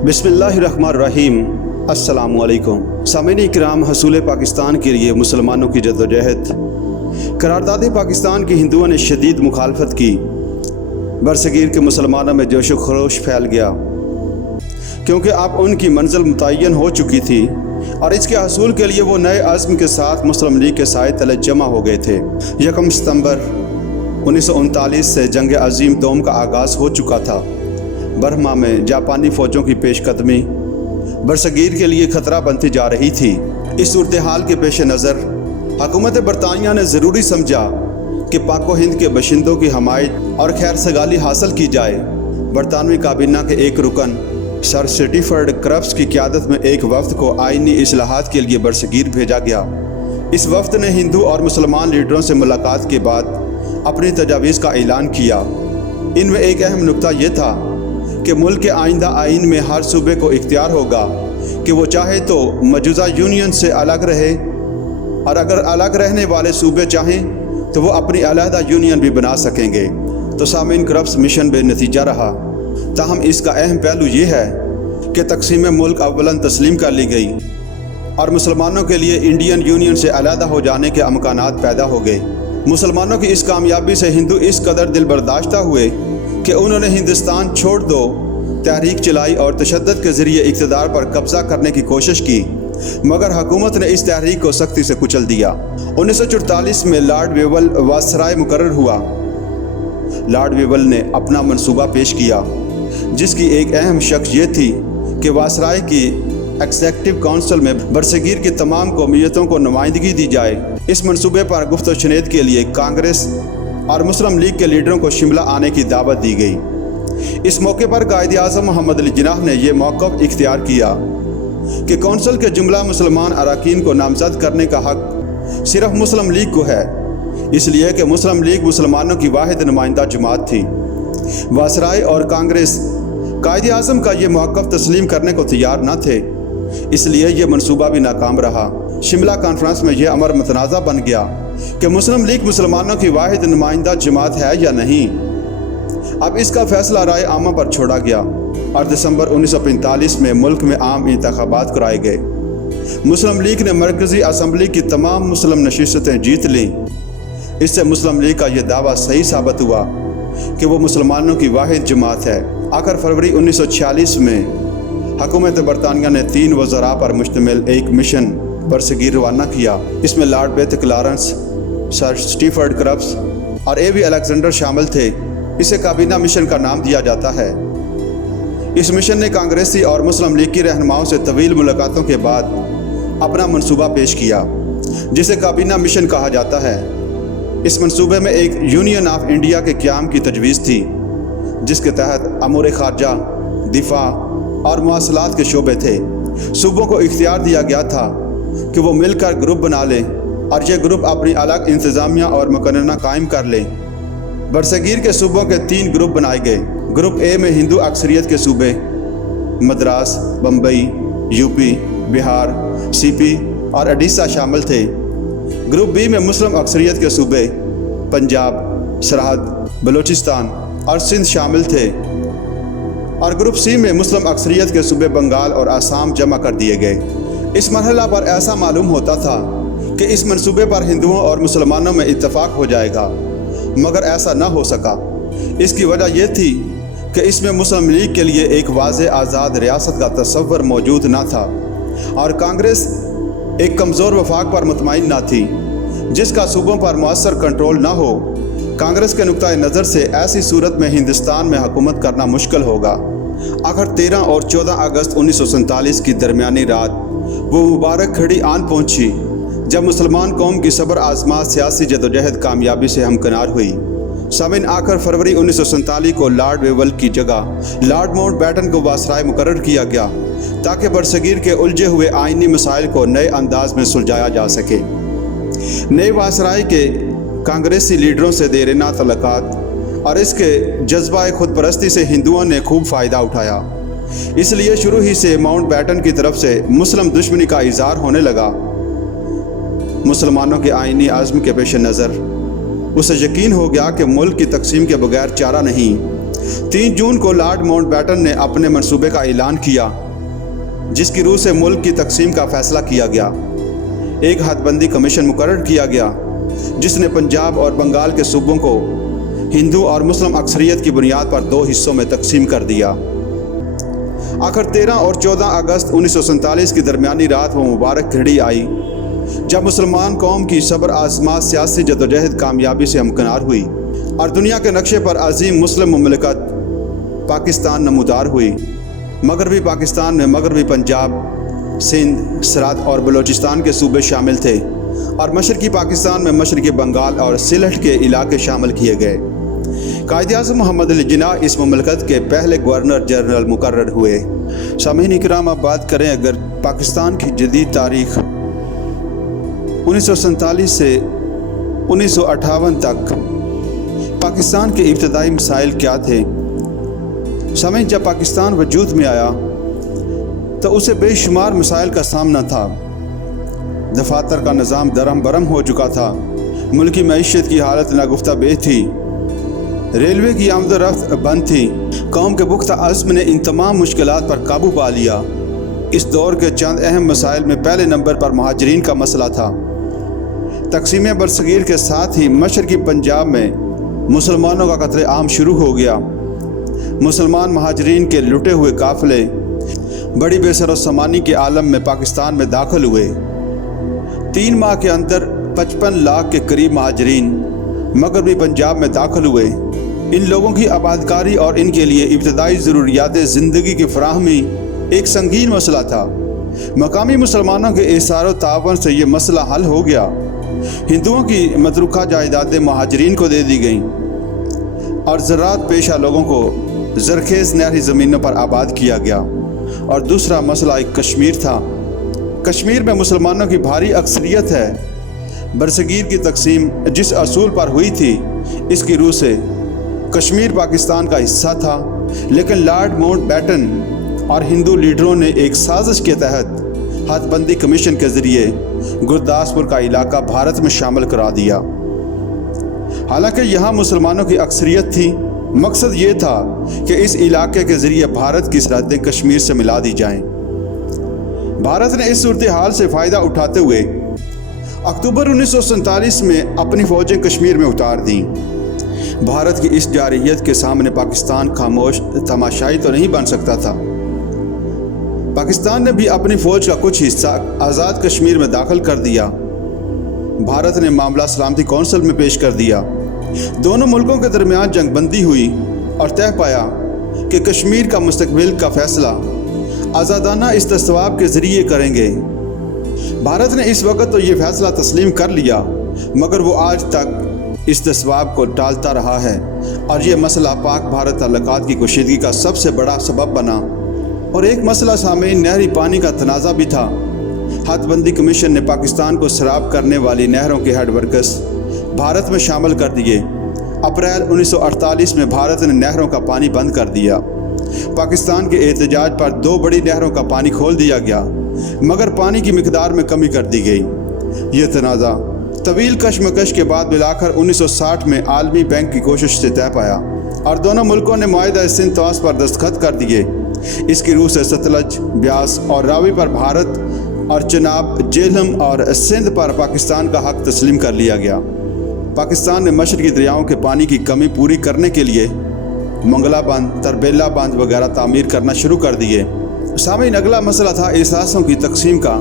बिस्मिल्लाहिर्रहमानिर्रहीम। अस्सलाम वालेकुम। सामीन इकराम, हसूल पाकिस्तान के लिए मुसलमानों की जद्दोजहद। करारदाद पाकिस्तान के हिंदुओं ने शदीद मुखालफत की। बरसगीर के मुसलमानों में जोश खरोश फैल गया क्योंकि अब उनकी मंजिल मुतय्यन हो चुकी थी और इसके हसूल के लिए वो नए अज़्म के साथ मुस्लिम लीग के साए तले जमा हो गए थे। 1 सितंबर 1939 से जंग अजीम दोम का आगाज़ हो चुका था। बर्मा में जापानी फ़ौजों की पेशकदमी बरसगीर के लिए ख़तरा बनती जा रही थी। इस सूरत हाल के पेश नज़र हुकूमत बरतानिया ने ज़रूरी समझा कि पाको हिंद के बशिंदों की हमायत और खैर सगाली हासिल की जाए। बरतानवी काबीना के एक रुकन सर स्टीफर्ड क्रब्स की क़यादत में एक वफ़द को आइनी इस्लाहात के लिए बरसगीर भेजा गया। इस वफ़द ने हिंदू और मुसलमान लीडरों से मुलाकात के बाद अपनी तजावीज़ का ऐलान किया। इनमें एक अहम नुक्ता ये था कि मुल्क के आइंदा आइन में हर सूबे को इख्तियार होगा कि वो चाहे तो मौजूदा यूनियन से अलग रहे और अगर अलग रहने वाले सूबे चाहें तो वो अपनी अलहदा यूनियन भी बना सकेंगे। तो सामीन, क्रब्स मिशन बेनतीजा रहा। ताहम इसका अहम पहलू ये है कि तकसीम मुल्क अव्वलन तस्लीम कर ली गई और मुसलमानों के लिए इंडियन यूनियन से अलहदा हो जाने के अमकानात पैदा हो गए। मुसलमानों की इस कामयाबी से हिंदू इस कदर दिल बर्दाश्ता हुए कि उन्होंने हिंदुस्तान छोड़ दो तहरीक चलाई और तशद्दुद के ज़रिए इक़्तिदार पर कब्ज़ा करने की कोशिश की, मगर हुकूमत ने इस तहरीक को सख्ती से कुचल दिया। 1944 में लॉर्ड वेवल वायसराय मुकर्रर हुआ। लॉर्ड वेवल ने अपना मंसूबा पेश किया जिसकी एक अहम शक्ल ये थी कि वायसराय की एग्जीक्यूटिव काउंसिल में बरसगीर की तमाम कौमियतों को नुमाइंदगी दी जाए। इस मंसूबे पर गुफ्त शनीद के लिए कांग्रेस और मुस्लिम लीग के लीडरों को शिमला आने की दावत दी गई। इस मौके पर कायद आज़म मोहम्मद अली जिन्नाह ने यह मौक़िफ़ इख्तियार किया कि कौंसिल के जुमला मुसलमान अरकान को नामज़द करने का हक़ सिर्फ मुस्लिम लीग को है, इसलिए कि मुस्लिम लीग मुसलमानों की वाहिद नुमाइंदा जमात थी। वायसराय और कांग्रेस कायद आज़म का ये मौक़िफ़ तस्लीम करने को तैयार न थे, इसलिए यह मनसूबा भी नाकाम रहा। शिमला कॉन्फ्रेंस में यह अमर मुतनाज़ा बन गया कि मुस्लिम लीग मुसलमानों की वाहिद नुमाइंदा जमात है या नहीं। अब इसका फैसला राय आमा पर छोड़ा गया और दिसंबर 1945 में मुल्क में आम इंतखाबात कराए गए। मुस्लिम लीग ने मरकज़ी असम्बली की तमाम मुस्लिम नशिस्तें जीत लीं। इससे मुस्लिम लीग का यह दावा सही साबित हुआ कि वो मुसलमानों की वाहिद जमात है। आखिर फरवरी 1946 में हुकूमत बरतानिया ने 3 वज़रा पर मुश्तमिल एक मिशन बरसगीर रवाना किया। इसमें Lord Pethick Lawrence, Sir Stafford Cripps और A.V. अलेक्जेंडर शामिल थे। इसे काबीना मिशन का नाम दिया जाता है। इस मिशन ने कांग्रेसी और मुस्लिम लीग की रहनुमाओं से तवील मुलाकातों के बाद अपना मंसूबा पेश किया जिसे काबीना मिशन कहा जाता है। इस मंसूबे में एक यूनियन ऑफ इंडिया के क़याम की तजवीज़ थी जिसके तहत अमूर ख़ारजा, दिफा और मवासलात के शोबे थे। सूबों को इख्तियार दिया गया था कि वो मिलकर ग्रुप बना लें और ये ग्रुप अपनी अलग इंतज़ामिया और मुकन्नना कायम कर लें। बरसगीर के सूबों के 3 ग्रुप बनाए गए। ग्रुप ए में हिंदू अक्सरियत के सूबे मद्रास, बम्बई, यूपी, बिहार, सीपी और उड़ीसा शामिल थे। ग्रुप बी में मुस्लिम अक्सरियत के सूबे पंजाब, सरहद, बलूचिस्तान और सिंध शामिल थे और ग्रुप सी में मुस्लिम अक्सरियत के सूबे बंगाल और आसाम जमा कर दिए गए। इस मरहला पर ऐसा मालूम होता था कि इस मंसूबे पर हिंदुओं और मुसलमानों में इत्तफाक हो जाएगा, मगर ऐसा न हो सका। इसकी वजह यह थी कि इसमें मुस्लिम लीग के लिए एक वाज़े आज़ाद रियासत का तस्वर मौजूद न था और कांग्रेस एक कमज़ोर वफाक पर मुतमईन न थी जिसका सूबों पर मुअस्सर कंट्रोल न हो। कांग्रेस के नुक्ता नज़र से ऐसी सूरत में हिंदुस्तान में हुकूमत करना मुश्किल होगा। आखिर 13 और 14 अगस्त 1947 की दरमियानी रात वो मुबारक घड़ी आन पहुंची जब मुसलमान कौम की सब्र आज़मा सियासी जदोजहद कामयाबी से हमकिनार हुई। सामीन, आखिर फरवरी 1947 को लॉर्ड वेवल की जगह लॉर्ड माउंटबेटन को वायसराय मुकर्रर किया गया ताकि बरसगीर के उलझे हुए आइनी मसाइल को नए अंदाज में सुलझाया जा सके। नए वायसराय के कांग्रेसी लीडरों से देरना तलक़ात और इसके जज्बा खुद परस्ती से हिंदुओं ने खूब फ़ायदा उठाया। इसलिए शुरू ही से माउंटबेटन की तरफ से मुस्लिम दुश्मनी का इज़हार होने लगा। मुसलमानों के आइनी आज़म के पेश नज़र उसे यकीन हो गया कि मुल्क की तकसीम के बगैर चारा नहीं। 3 जून को लॉर्ड माउंटबेटन ने अपने मंसूबे का ऐलान किया, जिसकी रूह से मुल्क की तकसीम का फैसला किया गया। एक हदबंदी कमीशन मुकर्रर किया गया, जिसने पंजाब और बंगाल के सूबों को हिंदू और मुस्लिम अक्सरियत की बुनियाद पर 2 हिस्सों में तकसीम कर दिया। आखिर 13 और 14 अगस्त 1947 की दरमियानी रात वो मुबारक घड़ी आई जब मुसलमान कौम की सब्र आज़मा सियासी जदोजहद कामयाबी से हमकिनार हुई और दुनिया के नक्शे पर अजीम मुस्लिम मुमलिकत पाकिस्तान नमूदार हुई। मगरबी पाकिस्तान में मगरबी पंजाब, सिंध, सरात और बलूचिस्तान के सूबे शामिल थे और मशरकी पाकिस्तान में मशरकी बंगाल और सिलहट के इलाके शामिल किए गए। कायद-ए-आज़म मोहम्मद अली जिन्ना इस मुमलिकत के पहले गवर्नर जनरल मुकर्रर हुए। सामीन इकराम, अब बात करें अगर पाकिस्तान की जदीद तारीख़ 1947 से 1958 तक पाकिस्तान के इब्तदाई मसाइल क्या थे। सामीन, जब पाकिस्तान वजूद में आया तो उसे बेशुमार मसाइल का सामना था। दफातर का निज़ाम दरम बरम हो चुका था, मुल्की मईशत की हालत नागुफ्ता बे थी, रेलवे की आमद-ओ-रफ्त बंद थी। कौम के पुख्ता अज़्म ने इन तमाम मुश्किलात पर काबू पा लिया। इस दौर के चंद अहम मसाइल में पहले नंबर पर महाजरीन का मसला था। तकसीम बरसगीर के साथ ही मशरकी पंजाब में मुसलमानों का कत्ल आम शुरू हो गया। मुसलमान महाजरीन के लुटे हुए काफ़िले बड़ी बेसरो-समानी के आलम में पाकिस्तान में दाखिल हुए। 3 माह के अंदर 55 लाख के करीब महाजरीन मगरबी पंजाब में दाखिल हुए। इन लोगों की आबादकारी और इनके लिए इब्तदाई ज़रूरियात ज़िंदगी की फराहमी एक संगीन मसला था। मकामी मुसलमानों के इसारो तावन से ये मसला हल हो गया। हिंदुओं की मतरूखा जायदादें महाजरीन को दे दी गईं और ज़राअत पेशा लोगों को ज़रखेज़ नहरी ज़मीनों पर आबाद किया गया। और दूसरा मसला एक कश्मीर था। कश्मीर में मुसलमानों की भारी अक्सरियत है। बरसगीर की तकसीम जिस असूल पर हुई थी, इसकी रूह से कश्मीर पाकिस्तान का हिस्सा था, लेकिन लॉर्ड माउंटबेटन और हिंदू लीडरों ने एक साजिश के तहत हदबंदी कमीशन के ज़रिए गुरदासपुर का इलाका भारत में शामिल करा दिया। हालांकि यहाँ मुसलमानों की अक्सरियत थी। मकसद ये था कि इस इलाके के ज़रिए भारत की सरहदें कश्मीर से मिला दी जाएं। भारत ने इस सूरत हाल से फ़ायदा उठाते हुए अक्टूबर 1947 में अपनी फ़ौजें कश्मीर में उतार दी। भारत की इस जारहियत के सामने पाकिस्तान खामोश तमाशाई तो नहीं बन सकता था। पाकिस्तान ने भी अपनी फ़ौज का कुछ हिस्सा आज़ाद कश्मीर में दाखिल कर दिया। भारत ने मामला सलामती कौंसिल में पेश कर दिया। दोनों मुल्कों के दरमियान जंगबंदी हुई और तय पाया कि कश्मीर का मुस्तकबिल का फ़ैसला आज़ादाना इस्तिस्वाब के ज़रिए करेंगे। भारत ने इस वक्त तो ये फ़ैसला तस्लीम कर लिया, मगर वो आज तक इस्तिस्वाब को टालता रहा है और ये मसला पाक भारत ताल्लुकात की कशीदगी का सबसे बड़ा सबब बना। और एक मसला सामीन नहरी पानी का तनाज़ा भी था। हदबंदी कमीशन ने पाकिस्तान को सराब करने वाली नहरों के हेड वर्कर्स भारत में शामिल कर दिए। अप्रैल 1948 में भारत ने नहरों का पानी बंद कर दिया। पाकिस्तान के एहतजाज पर 2 बड़ी नहरों का पानी खोल दिया गया, मगर पानी की मिकदार में कमी कर दी गई। ये तनाज़ा तवील कशमकश के बाद मिलाकर 1960 में आलमी बैंक की कोशिश से तय पाया और दोनों मुल्कों ने मुआहिदा सिंध तवास पर दस्तखत कर दिए। इसकी रूह से सतलज, ब्यास और रावी पर भारत और चनाब, जेहलम और सिंध पर पाकिस्तान का हक तस्लीम कर लिया गया। पाकिस्तान ने मशरकी दरियाओं के पानी की कमी पूरी करने के लिए मंगला बांध, तरबेला बांध वगैरह तामीर करना शुरू कर दिए। सामीन, अगला मसला था एहसासों की तकसीम का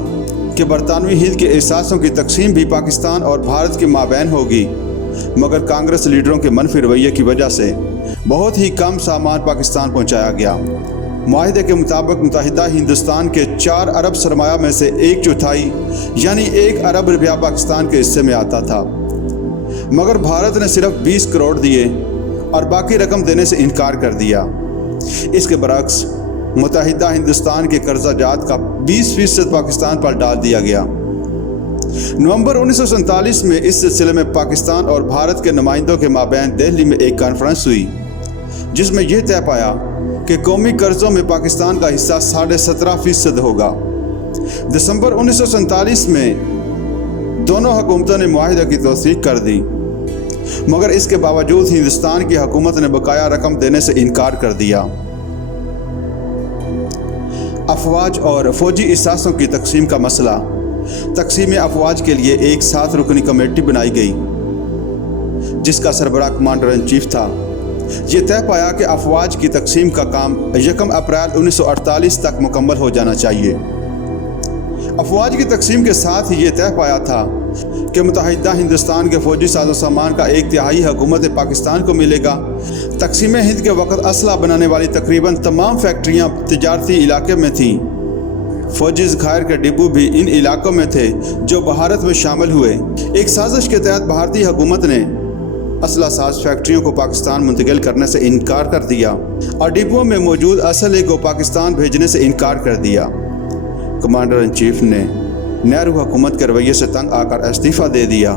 कि बरतानवी हिंद के एहसासों की तकसीम भी पाकिस्तान और भारत के माबैन होगी, मगर कांग्रेस लीडरों के मनफी रवैये की वजह से बहुत ही कम सामान पाकिस्तान पहुँचाया गया। मुआहिदे के मुताबिक मुत्तहिदा हिंदुस्तान के 4 अरब सरमाया में से 1/4 यानी 1 अरब रुपया पाकिस्तान के हिस्से में आता था, मगर भारत ने सिर्फ 20 करोड़ दिए और बाकी रकम देने से इनकार कर दिया। इसके बरक्स मुत्तहिदा हिंदुस्तान के कर्जा जात का 20% पाकिस्तान पर डाल दिया गया। नवंबर 1947 में इस सिलसिले में पाकिस्तान और भारत के नुमाइंदों के माबैन दिल्ली में एक कॉन्फ्रेंस हुई, जिसमें यह तय पाया कि कौमी कर्जों में पाकिस्तान का हिस्सा 17.5% होगा। दिसंबर 1947 में दोनों हुकूमतों ने मुआहिदा की तौसीक कर दी। मगर इसके बावजूद हिंदुस्तान की हुकूमत ने बकाया रकम देने से इनकार कर दिया। अफवाज और फौजी असासों की तकसीम का मसला। तकसीम अफवाज के लिए एक 7 रुकनी कमेटी बनाई गई जिसका सरबराह कमांडर इन चीफ था। ये तय पाया कि अफवाज की तकसीम का काम 1 अप्रैल 1948 तक मुकम्मल हो जाना चाहिए। अफवाज की तकसीम के साथ ही ये तय पाया था कि मुत्तहिदा हिंदुस्तान के फ़ौजी साजो सामान का 1/3 हुकूमत पाकिस्तान को मिलेगा। तकसीम हिंद के वक़्त असला बनाने वाली तकरीबन तमाम फैक्ट्रियाँ तिजारती इलाके में थीं। फ़ौजी ज़खायर के डिपो भी इन इलाकों में थे जो भारत में शामिल हुए। एक साजिश के तहत भारतीय हुकूमत ने असला साज फैक्ट्रियों को पाकिस्तान मुंतकिल करने से इनकार कर दिया और डिपो में मौजूद असले को पाकिस्तान भेजने से इनकार कर दिया। कमांडर इन चीफ ने नेहरू हुकूमत के रवैये से तंग आकर इस्तीफ़ा दे दिया।